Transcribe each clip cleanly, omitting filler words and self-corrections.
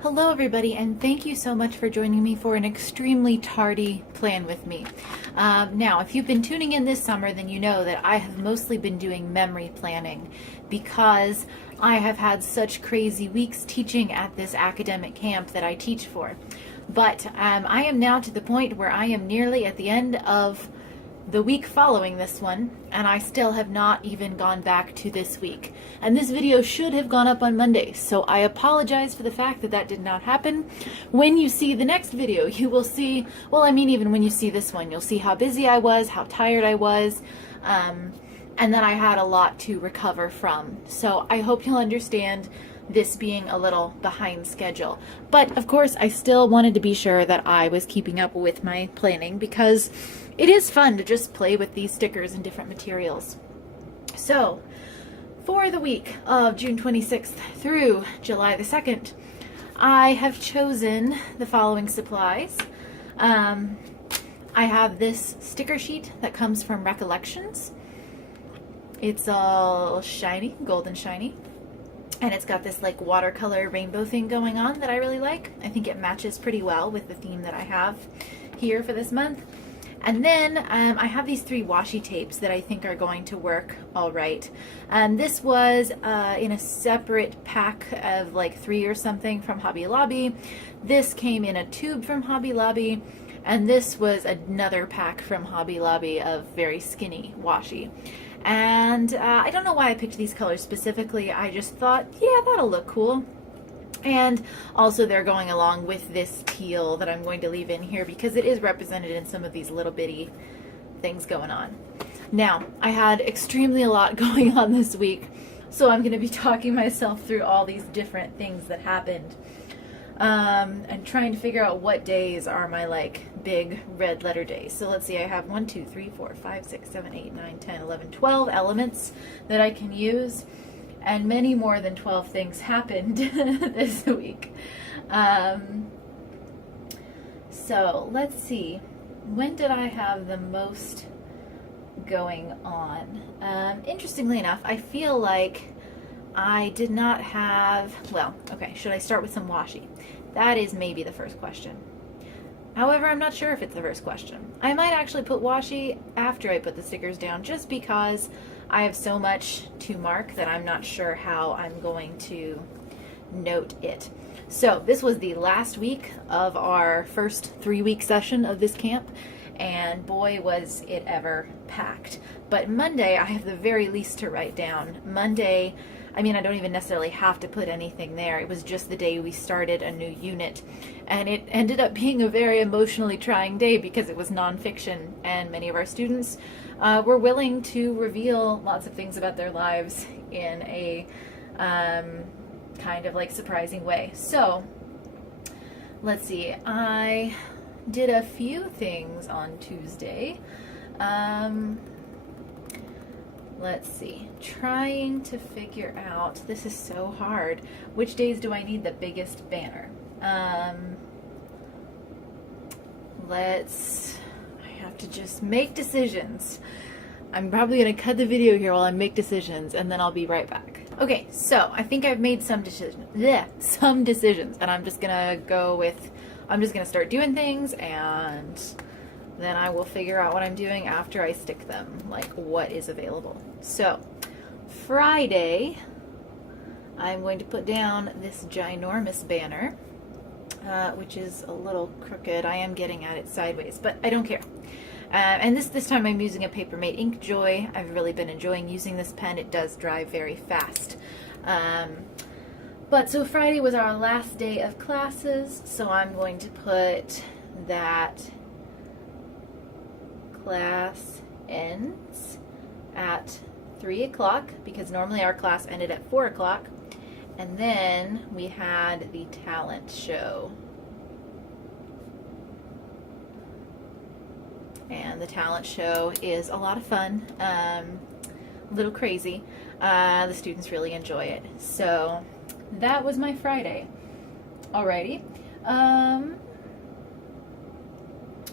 Hello everybody, and thank you so much for joining me for an extremely tardy plan with me. Now, if you've been tuning in this summer, then you know that I have mostly been doing memory planning because I have had such crazy weeks teaching at this academic camp that I teach for. But I am now to the point where I am nearly at the end of the week following this one, and I still have not even gone back to this week. And this video should have gone up on Monday, so I apologize for the fact that that did not happen. When you see the next video, you will see, well, I mean, even when you see this one, you'll see how busy I was, how tired I was, and then I had a lot to recover from. So I hope you'll understand this being a little behind schedule. But of course, I still wanted to be sure that I was keeping up with my planning because it is fun to just play with these stickers and different materials. So, for the week of June 26th through July the 2nd, I have chosen the following supplies. I have this sticker sheet that comes from Recollections. It's all shiny, golden shiny. And it's got this like watercolor rainbow thing going on that I really like. I think it matches pretty well with the theme that I have here for this month. And then I have these 3 washi tapes that I think are going to work all right. This was in a separate pack of like 3 or something from Hobby Lobby. This came in a tube from Hobby Lobby. And this was another pack from Hobby Lobby of very skinny washi. And I don't know why I picked these colors specifically. I just thought, yeah, that'll look cool. And also they're going along with this teal that I'm going to leave in here because it is represented in some of these little bitty things going on. Now, I had extremely a lot going on this week, so I'm going to be talking myself through all these different things that happened. And trying to figure out what days are my like big red letter days. So let's see, I have 1, 2, 3, 4, 5, 6, 7, 8, 9, 10, 11, 12 elements that I can use. And many more than 12 things happened this week. So let's see, when did I have the most going on? Interestingly enough, I feel like I did not have, well, okay, should I start with some washi? That is maybe the first question. However, I'm not sure if it's the first question. I might actually put washi after I put the stickers down just because I have so much to mark that I'm not sure how I'm going to note it. So this was the last week of our first 3-week session of this camp, and boy was it ever packed. But Monday I have the very least to write down. Monday, I mean, I don't even necessarily have to put anything there. It was just the day we started a new unit. And it ended up being a very emotionally trying day because it was nonfiction, and many of our students were willing to reveal lots of things about their lives in a kind of like surprising way. So, let's see. I did a few things on Tuesday. Let's see, trying to figure out, this is so hard, which days do I need the biggest banner? I have to just make decisions. I'm probably going to cut the video here while I make decisions, and then I'll be right back. Okay, so I think I've made some decisions, and I'm just going to go with, I'm just going to start doing things, and then I will figure out what I'm doing after I stick them, like what is available. So, Friday, I'm going to put down this ginormous banner, which is a little crooked. I am getting at it sideways, but I don't care. And this time I'm using a Papermate Ink Joy. I've really been enjoying using this pen. It does dry very fast. But so Friday was our last day of classes, so I'm going to put that class ends at 3 o'clock because normally our class ended at 4 o'clock. And then we had the talent show. And the talent show is a lot of fun, a little crazy. The students really enjoy it. So that was my Friday. Alrighty.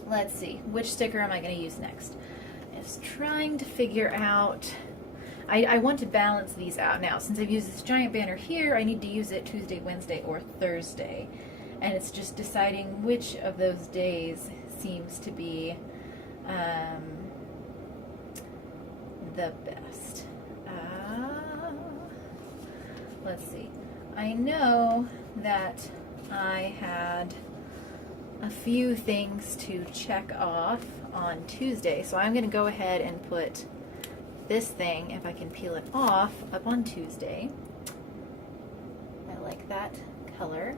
Let's see, which sticker am I going to use next? I was trying to figure out, I want to balance these out now. Since I've used this giant banner here, I need to use it Tuesday, Wednesday, or Thursday. And it's just deciding which of those days seems to be the best. Let's see. I know that I had a few things to check off on Tuesday, so I'm going to go ahead and put this thing, if I can peel it off, up on Tuesday. I like that color.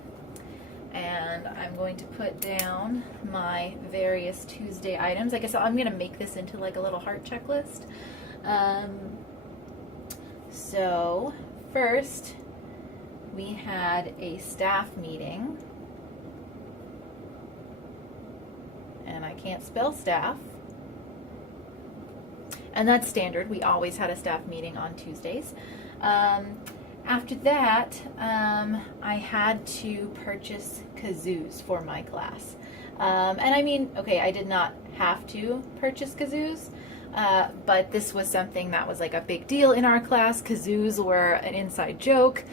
And I'm going to put down my various Tuesday items. I guess I'm going to make this into like a little heart checklist. So first, we had a staff meeting. And I can't spell staff. And that's standard. We always had a staff meeting on Tuesdays. After that, I had to purchase kazoos for my class. And I mean, okay, I did not have to purchase kazoos, but this was something that was like a big deal in our class. Kazoos were an inside joke.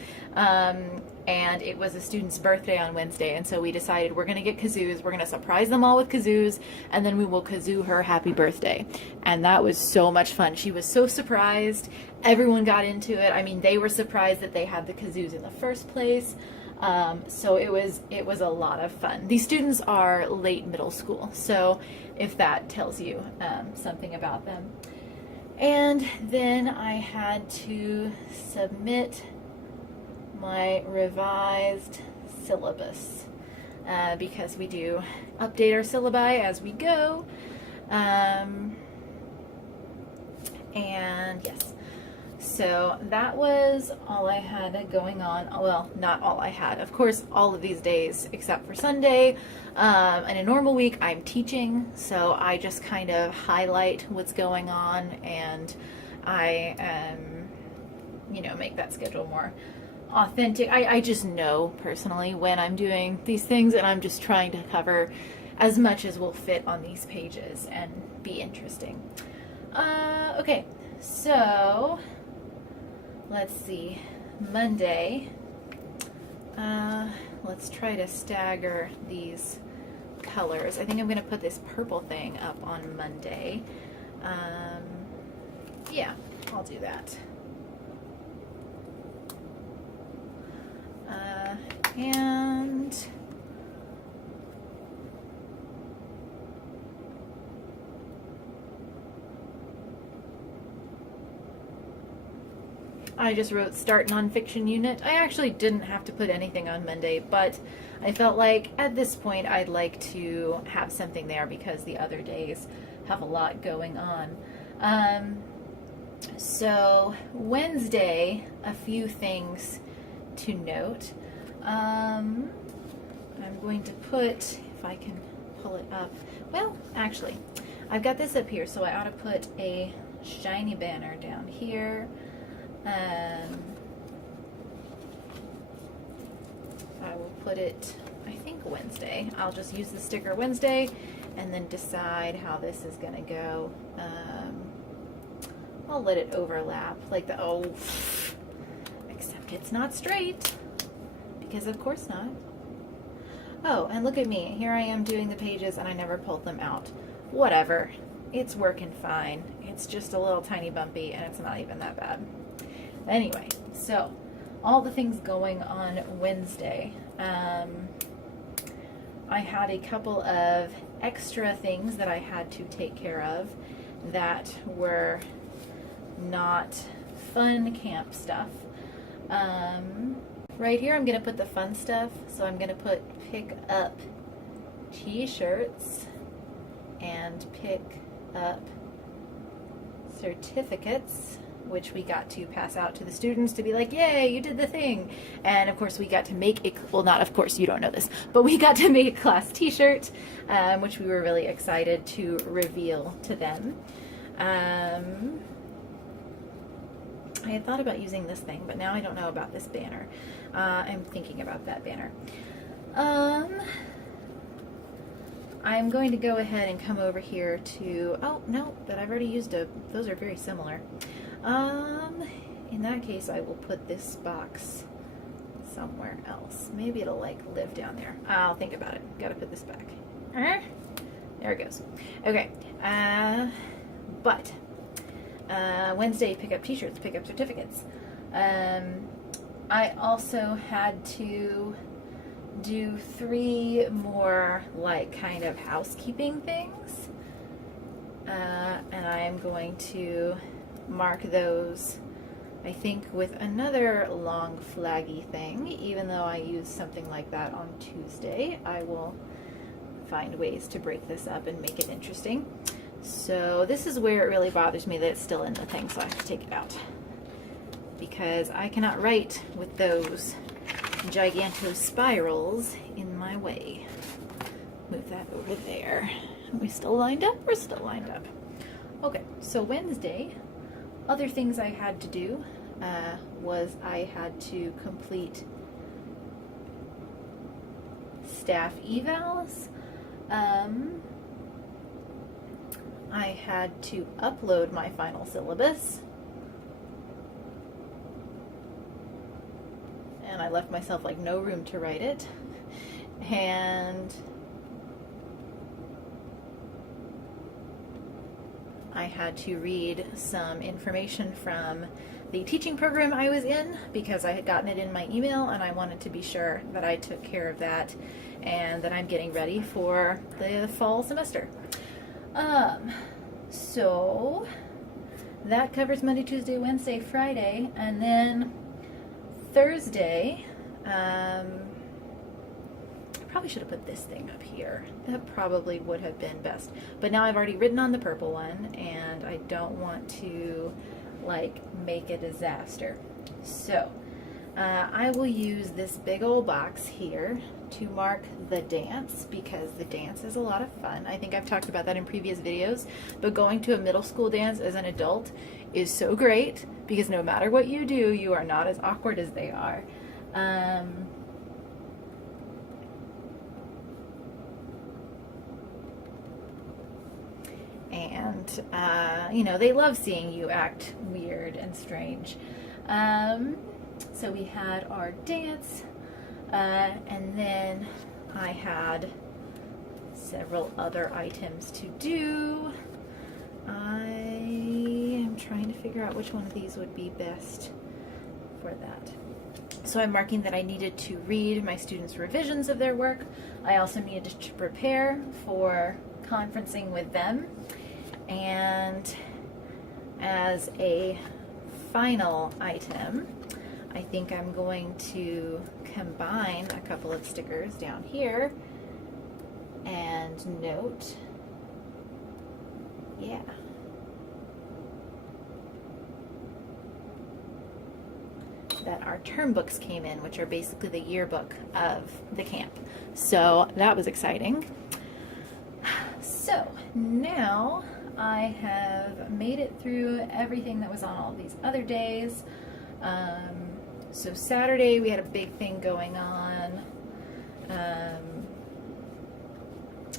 And it was a student's birthday on Wednesday, and so we decided we're going to get kazoos, we're going to surprise them all with kazoos, and then we will kazoo her happy birthday. And that was so much fun. She was so surprised. Everyone got into it. I mean, they were surprised that they had the kazoos in the first place. So it was a lot of fun. These students are late middle school, so if that tells you something about them. And then I had to submit my revised syllabus because we do update our syllabi as we go. And yes, so that was all I had going on. Well, not all I had. Of course, all of these days except for Sunday. In a normal week, I'm teaching, so I just kind of highlight what's going on, and I, make that schedule more authentic. I just know personally when I'm doing these things, and I'm just trying to cover as much as will fit on these pages and be interesting. Okay, so let's see. Monday, let's try to stagger these colors. I think I'm going to put this purple thing up on Monday. Yeah, I'll do that. And I just wrote start nonfiction unit. I actually didn't have to put anything on Monday, but I felt like at this point I'd like to have something there because the other days have a lot going on. So Wednesday, a few things to note. I'm going to put, if I can pull it up, well, actually, I've got this up here, so I ought to put a shiny banner down here. I will put it, I think, Wednesday. I'll just use the sticker Wednesday and then decide how this is going to go. I'll let it overlap like the, except it's not straight, because of course not. Oh, and look at me. Here I am doing the pages and I never pulled them out. Whatever. It's working fine. It's just a little tiny bumpy and it's not even that bad. Anyway, so all the things going on Wednesday. I had a couple of extra things that I had to take care of that were not fun camp stuff. Right here I'm going to put the fun stuff, so I'm going to put pick up t-shirts and pick up certificates, which we got to pass out to the students to be like, yay, you did the thing. And of course we got to make a, well, not of course, you don't know this, but we got to make a class t-shirt, which we were really excited to reveal to them. I had thought about using this thing, but now I don't know about this banner. I'm thinking about that banner. I'm going to go ahead and come over here to, oh no, but I've already used those are very similar. In that case, I will put this box somewhere else. Maybe it'll like live down there. I'll think about it. Gotta put this back. There it goes. Okay. But Wednesday, pick up t-shirts, pick up certificates. I also had to do 3 more like kind of housekeeping things. And I am going to mark those, I think, with another long flaggy thing. Even though I used something like that on Tuesday, I will find ways to break this up and make it interesting. So this is where it really bothers me that it's still in the thing, so I have to take it out. Because I cannot write with those giganto spirals in my way. Move that over there. Are we still lined up? We're still lined up. Okay, so Wednesday, other things I had to do was I had to complete staff evals. I had to upload my final syllabus. And I left myself like no room to write it. And I had to read some information from the teaching program I was in because I had gotten it in my email and I wanted to be sure that I took care of that and that I'm getting ready for the fall semester. So that covers Monday, Tuesday, Wednesday, Friday, and then Thursday, I probably should have put this thing up here. That probably would have been best. But now I've already written on the purple one, and I don't want to, like, make a disaster. So, I will use this big old box here to mark the dance, because the dance is a lot of fun. I think I've talked about that in previous videos, but going to a middle school dance as an adult is so great, because no matter what you do, you are not as awkward as they are. You know, they love seeing you act weird and strange. So we had our dance, and then I had several other items to do. I am trying to figure out which one of these would be best for that. So I'm marking that I needed to read my students' revisions of their work. I also needed to prepare for conferencing with them. And as a final item, I think I'm going to combine a couple of stickers down here and note, yeah, that our term books came in, which are basically the yearbook of the camp. So that was exciting. So now I have made it through everything that was on all these other days. So Saturday we had a big thing going on.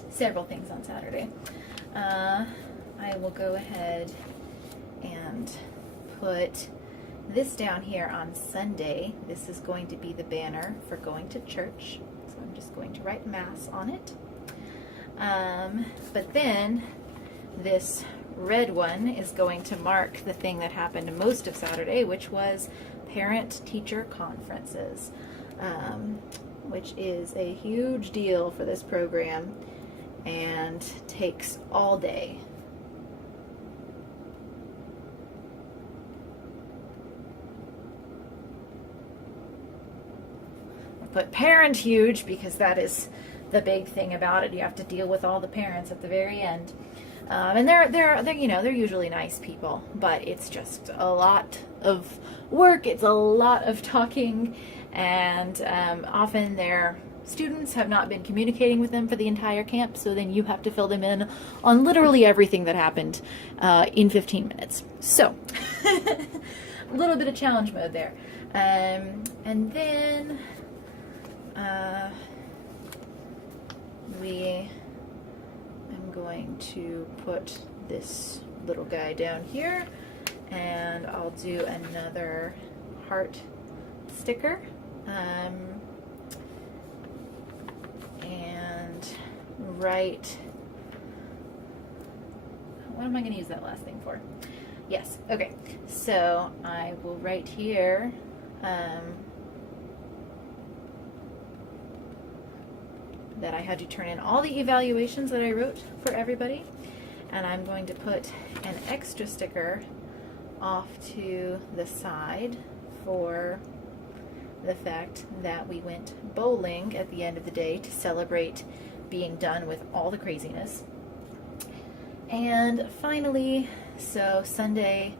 Several things on Saturday. I will go ahead and put this down here on Sunday. This is going to be the banner for going to church. So I'm just going to write Mass on it. But then this red one is going to mark the thing that happened most of Saturday, which was parent-teacher conferences, which is a huge deal for this program and takes all day. I put parent huge because that is the big thing about it. You have to deal with all the parents at the very end. And they're you know, they're usually nice people, but it's just a lot of work. It's a lot of talking, and often their students have not been communicating with them for the entire camp, so then you have to fill them in on literally everything that happened in 15 minutes. So a little bit of challenge mode there. And then I'm going to put this little guy down here and I'll do another heart sticker. And write, what am I going to use that last thing for? Yes, okay, so I will write here that I had to turn in all the evaluations that I wrote for everybody, and I'm going to put an extra sticker off to the side for the fact that we went bowling at the end of the day to celebrate being done with all the craziness. And finally, so Sunday,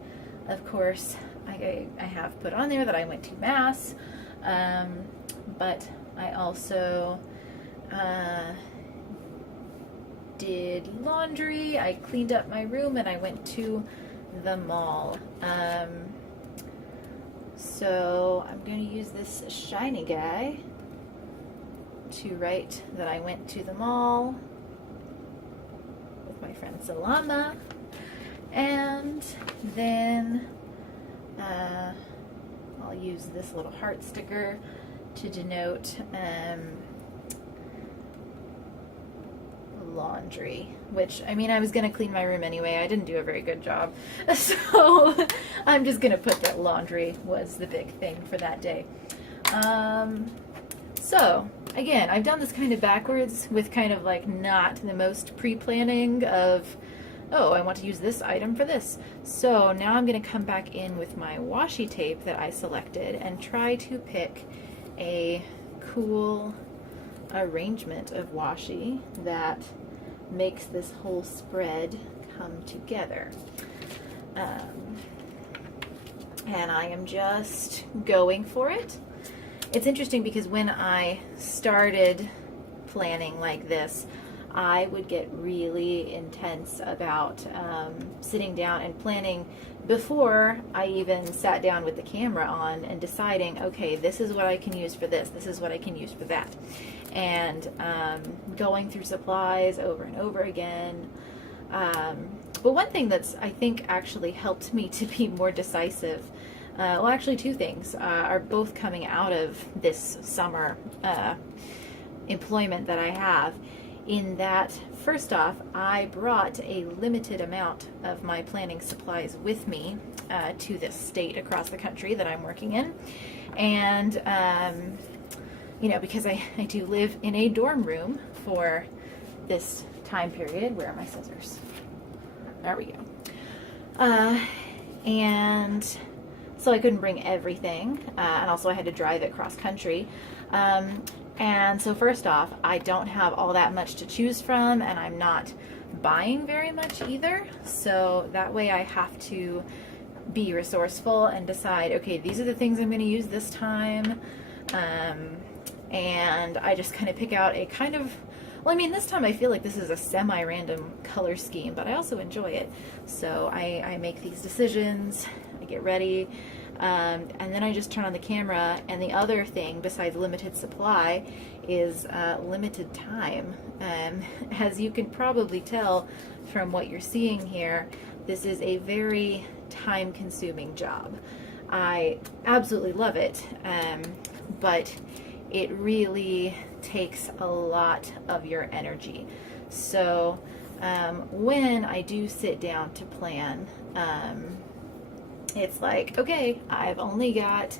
of course, I have put on there that I went to Mass, but I also did laundry, I cleaned up my room, and I went to the mall. So I'm going to use this shiny guy to write that I went to the mall with my friend Salama, and then I'll use this little heart sticker to denote laundry, which, I mean, I was going to clean my room anyway. I didn't do a very good job. So I'm just going to put that laundry was the big thing for that day. So again, I've done this kind of backwards with kind of like not the most pre-planning of, oh, I want to use this item for this. So now I'm going to come back in with my washi tape that I selected and try to pick a cool arrangement of washi that makes this whole spread come together. And I am just going for it. It's interesting because when I started planning like this, I would get really intense about sitting down and planning before I even sat down with the camera on and deciding, okay, this is what I can use for this, this is what I can use for that. And going through supplies over and over again. But one thing that's, I think, actually helped me to be more decisive, well, actually two things are both coming out of this summer employment that I have, in that, first off, I brought a limited amount of my planning supplies with me to this state across the country that I'm working in. And you know, because I do live in a dorm room for this time period. Where are my scissors? There we go. And so I couldn't bring everything, and also I had to drive it cross country. And so first off, I don't have all that much to choose from, and I'm not buying very much either. So that way I have to be resourceful and decide, okay, these are the things I'm going to use this time. And I just kind of pick out a kind of, well, I mean, this time I feel like this is a semi-random color scheme, but I also enjoy it. So I make these decisions, I get ready, and then I just turn on the camera. And the other thing besides limited supply is limited time. As you can probably tell from what you're seeing here, this is a very time-consuming job. I absolutely love it, but it really takes a lot of your energy. So when I do sit down to plan, it's like, okay, I've only got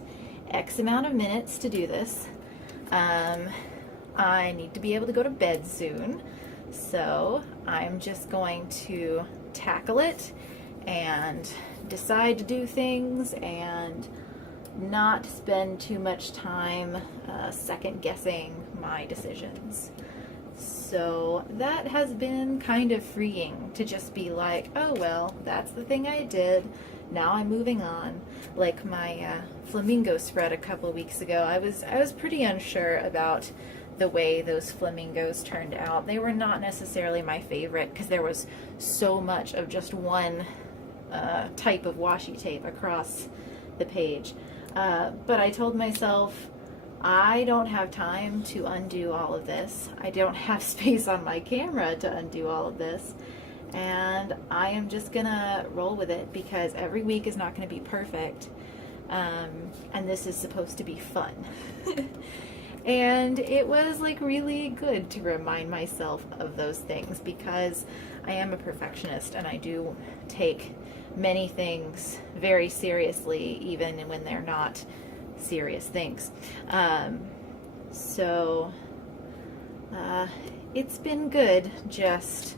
X amount of minutes to do this. I need to be able to go to bed soon, so I'm just going to tackle it and decide to do things and not spend too much time second guessing my decisions. So that has been kind of freeing to just be like, oh well, that's the thing I did, now I'm moving on. Like my flamingo spread a couple of weeks ago, I was pretty unsure about the way those flamingos turned out. They were not necessarily my favorite because there was so much of just one type of washi tape across the page. But I told myself, I don't have time to undo all of this. I don't have space on my camera to undo all of this. and I am just gonna roll with it because every week is not gonna be perfect, and this is supposed to be fun. And it was like really good to remind myself of those things because I am a perfectionist and I do take many things very seriously, even when they're not serious things. So it's been good just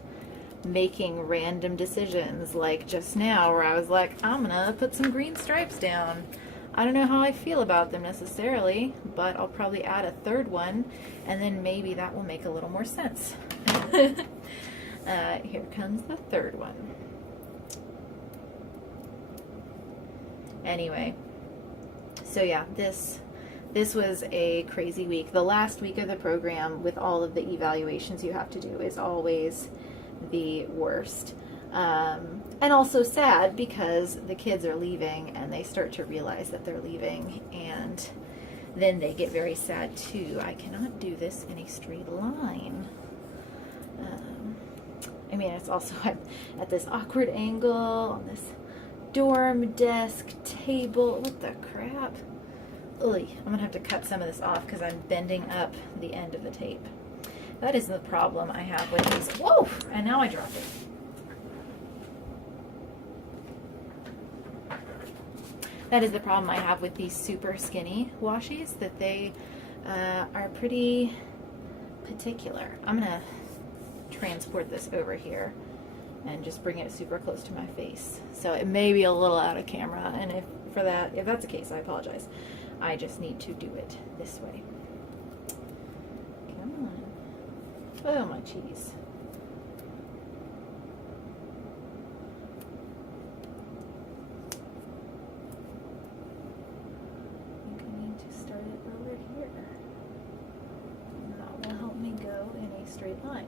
making random decisions, like just now where I was like, I'm gonna put some green stripes down. I don't know how I feel about them necessarily, but I'll probably add a third one, and then maybe that will make a little more sense. Here comes the third one. Anyway, so yeah, this was a crazy week. The last week of the program with all of the evaluations you have to do is always the worst. And also sad because the kids are leaving and they start to realize that they're leaving, and then they get very sad too. I cannot do this in a straight line. I mean, it's also at this awkward angle on this dorm desk table. What the crap? Ugh, I'm gonna have to cut some of this off because I'm bending up the end of the tape. That is the problem I have with these. Whoa! And now I dropped it. That is the problem I have with these super skinny washies, that they are pretty particular. I'm gonna transport this over here and just bring it super close to my face. So it may be a little out of camera, and if that's the case, I apologize. I just need to do it this way. Come on. Oh, my cheese. Start it over here. And that will help me go in a straight line.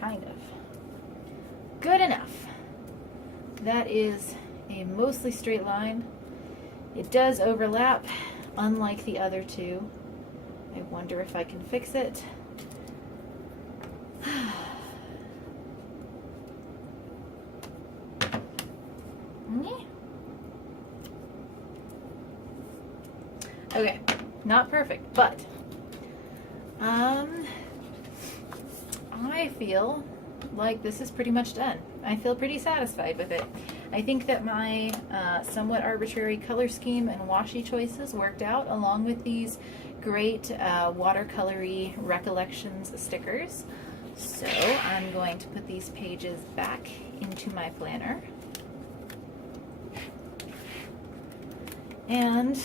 Kind of. Good enough. That is a mostly straight line. It does overlap, unlike the other two. I wonder if I can fix it. Okay, not perfect, but I feel like this is pretty much done. I feel pretty satisfied with it. I think that my somewhat arbitrary color scheme and washi choices worked out, along with these great watercolory recollections stickers. So I'm going to put these pages back into my planner. And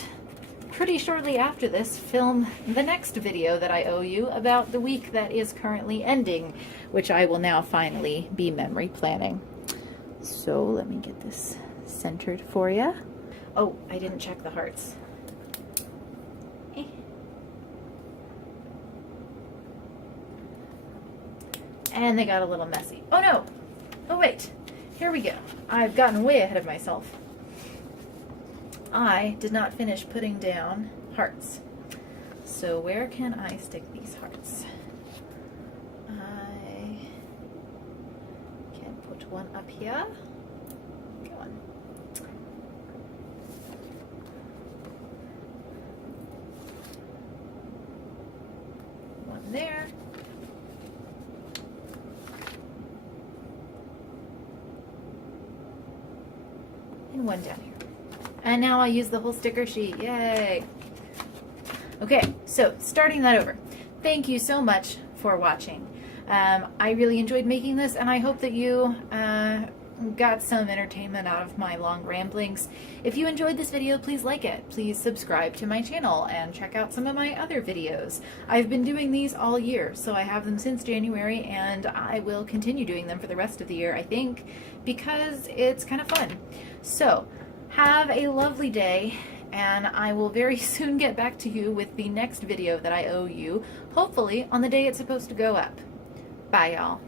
pretty shortly after this, film the next video that I owe you about the week that is currently ending, which I will now finally be memory planning. So let me get this centered for you. Oh, I didn't check the hearts. And they got a little messy. Oh no! Oh wait, here we go. I've gotten way ahead of myself. I did not finish putting down hearts. So where can I stick these hearts? I can put one up here. Go on. One there. And one down here. And now I use the whole sticker sheet. Yay! Okay, so starting that over. Thank you so much for watching. I really enjoyed making this, and I hope that you got some entertainment out of my long ramblings. If you enjoyed this video, please like it. Please subscribe to my channel and check out some of my other videos. I've been doing these all year, so I have them since January, and I will continue doing them for the rest of the year, I think, because it's kind of fun. So, have a lovely day, and I will very soon get back to you with the next video that I owe you, hopefully on the day it's supposed to go up. Bye, y'all.